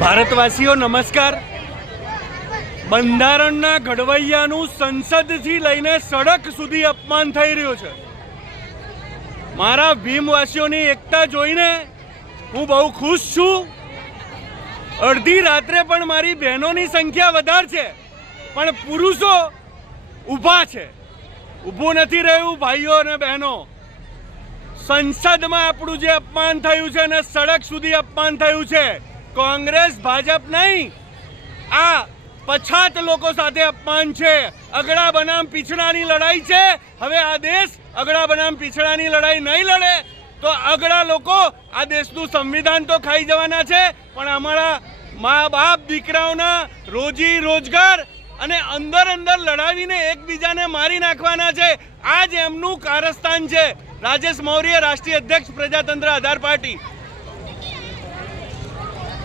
ભારતવાસીઓ નમસ્કાર। બંધારણના ઘડવૈયાનું સંસદથી લઈને સડક સુધી અપમાન થઈ રહ્યું છે। મારા ભીમવાસીઓની એકતા જોઈને હું બહુ ખુશ છું। અડધી રાત્રે પણ મારી બહેનોની સંખ્યા વધારે છે, પણ પુરુષો ઊભા છે, ઊભું નથી રહ્યું। ભાઈઓ અને બહેનો, સંસદમાં આપણું જે અપમાન થયું છે અને સડક સુધી અપમાન થયું છે, કોંગ્રેસ ભાજપ નહીં, આ પછાત લોકો સાથે અપમાન છે। અગડા બનામ પીછડાની લડાઈ છે। હવે આ દેશ અગડા બનામ પીછડાની લડાઈ નહીં લડે તો અગડા લોકો આ દેશનું સંવિધાન તો ખાઈ જવાના છે, પણ અમારા મા બાપ દીકરાઓના રોજી રોજગાર અને અંદર અંદર લડાવીને એકબીજાને મારી નાખવાના છે। આ જ એમનું કારસ્તાન છે। રાજેશ મૌર્ય, રાષ્ટ્રીય અધ્યક્ષ, પ્રજાતંત્ર આધાર પાર્ટી।